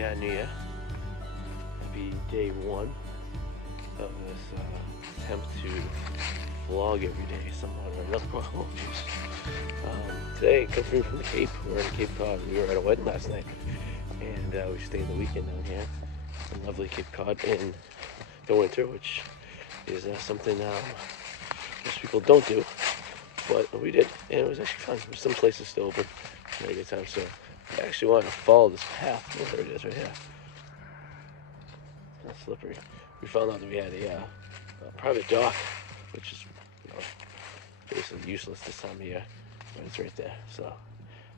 Happy New Year. Happy day one of this attempt to vlog every day, somewhat or another. Oh, today, coming through from the Cape, we're in Cape Cod. We were at a wedding last night, and we stayed the weekend down here in lovely Cape Cod in the winter, which is something most people don't do, but we did, and it was actually fun. There's some places still open. We had a good time, so I actually want to follow this path. Oh, there it is right here. It's not slippery. We found out that we had a private dock, which is, basically useless this time of year, but it's right there. So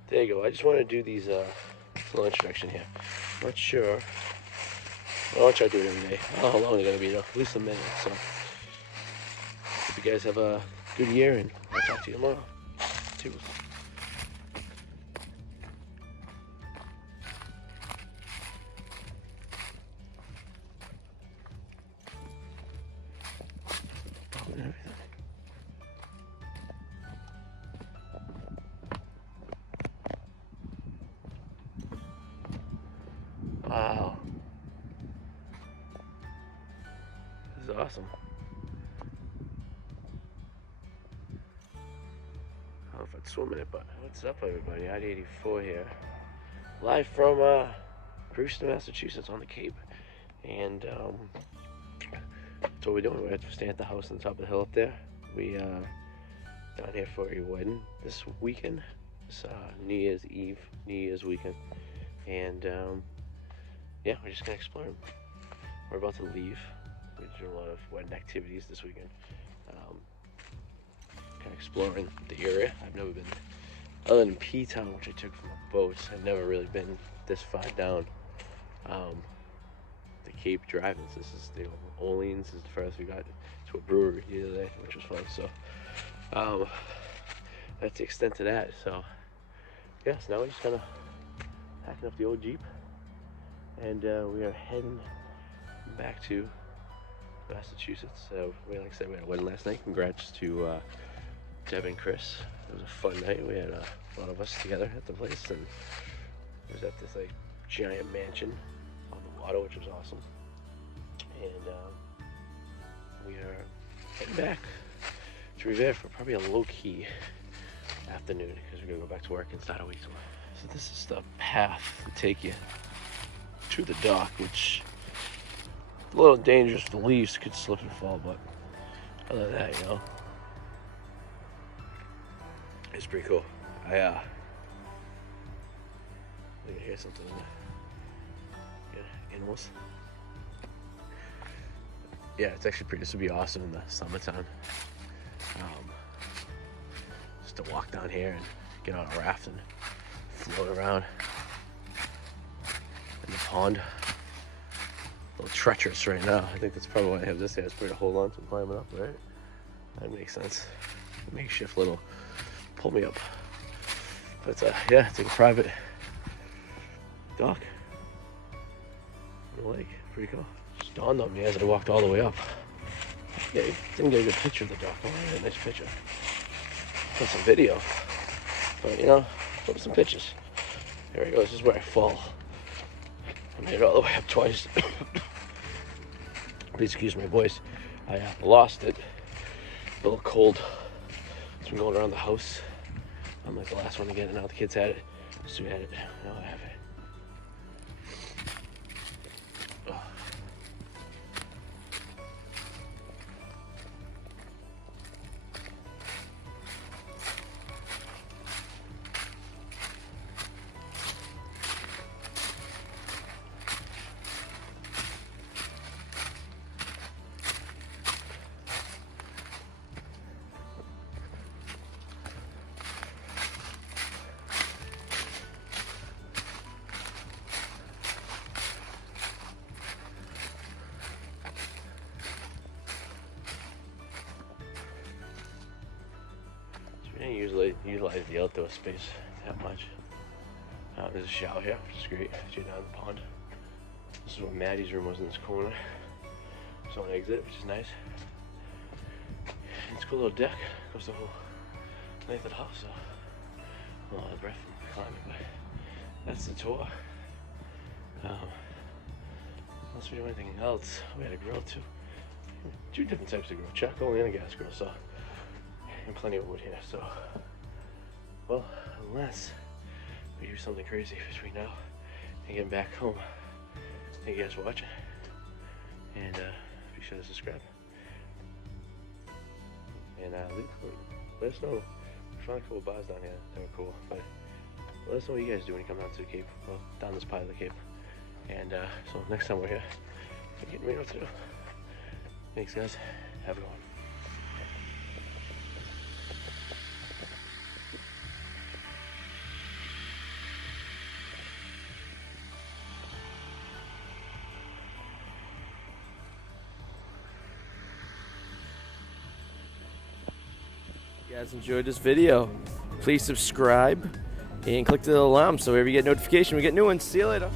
there you go. I just want to do these little introduction here. I'm not sure. I'll try to do it every day. I don't know how long they're going to be, though. At least a minute. So hope you guys have a good year, and I'll talk to you tomorrow. Toodles. Wow. This is awesome. I don't know if I'd swim in it, but what's up, everybody? Arty 84 here. Live from Brewster, Massachusetts on the Cape. And that's what we're doing. We're staying at the house on the top of the hill up there. We down here for a wedding this weekend. It's New Year's Eve, New Year's weekend. And yeah, we're just gonna explore. We're about to leave. We're doing a lot of wedding activities this weekend. Kind of exploring the area. I've never been, other than P-Town, which I took from a boat. I've never really been this far down the Cape driving. This is the Orleans. This is the furthest we got to a brewery the other day, which was fun. So that's the extent of that. So yeah, so now we're just kind of packing up the old Jeep, and we are heading back to Massachusetts. So like I said, we had a wedding last night. Congrats to Deb and Chris. It was a fun night. We had a lot of us together at the place, and it was at this like giant mansion on the water, which was awesome. And we are heading back to Revere for probably a low-key afternoon, because we're gonna go back to work and start a week tomorrow. So this is the path to take you to the dock, which is a little dangerous. The leaves could slip and fall, but other than that, it's pretty cool. I think I hear something in there. Yeah, animals. Yeah, it's actually pretty. This would be awesome in the summertime. Just to walk down here and get on a raft and float around in the pond. A little treacherous right now. I think that's probably why I have this here. It's pretty to hold on to climbing up, right? That makes sense. Makeshift little pull me up. But yeah, it's like a private dock on the lake. Pretty cool. Just dawned on me as I walked all the way up. Yeah, you didn't get a good picture of the dock. Oh, I got a nice picture. Got some video. But put some pictures. There we go. This is where I fall. I made it all the way up twice. Please excuse my voice. I lost it. A little cold. It's been going around the house. I'm like the last one to get it. Now the kids had it. Sue had it. Now I have it. Oh. I didn't usually utilize the outdoor space that much. There's a shower here, which is great. Straight down the pond. This is where Maddie's room was, in this corner. There's no exit, which is nice. It's a cool little deck. Goes the whole length of the house, so I'm out of breath from climbing, but that's the tour. Unless we do anything else, we had a grill too. Two different types of grill, charcoal and a gas grill, so, and plenty of wood here, so, well, unless we do something crazy between now and getting back home. Thank you guys for watching, and be sure to subscribe. And let us know. We found a couple bars down here that were cool, but let us know what you guys do when you come down to the Cape, well, down this part of the Cape. And so next time we're here, we're getting ready what to do. Thanks guys, have a good one. If you guys enjoyed this video, please subscribe and click the alarm so whenever you get notification, we get new ones. See you later.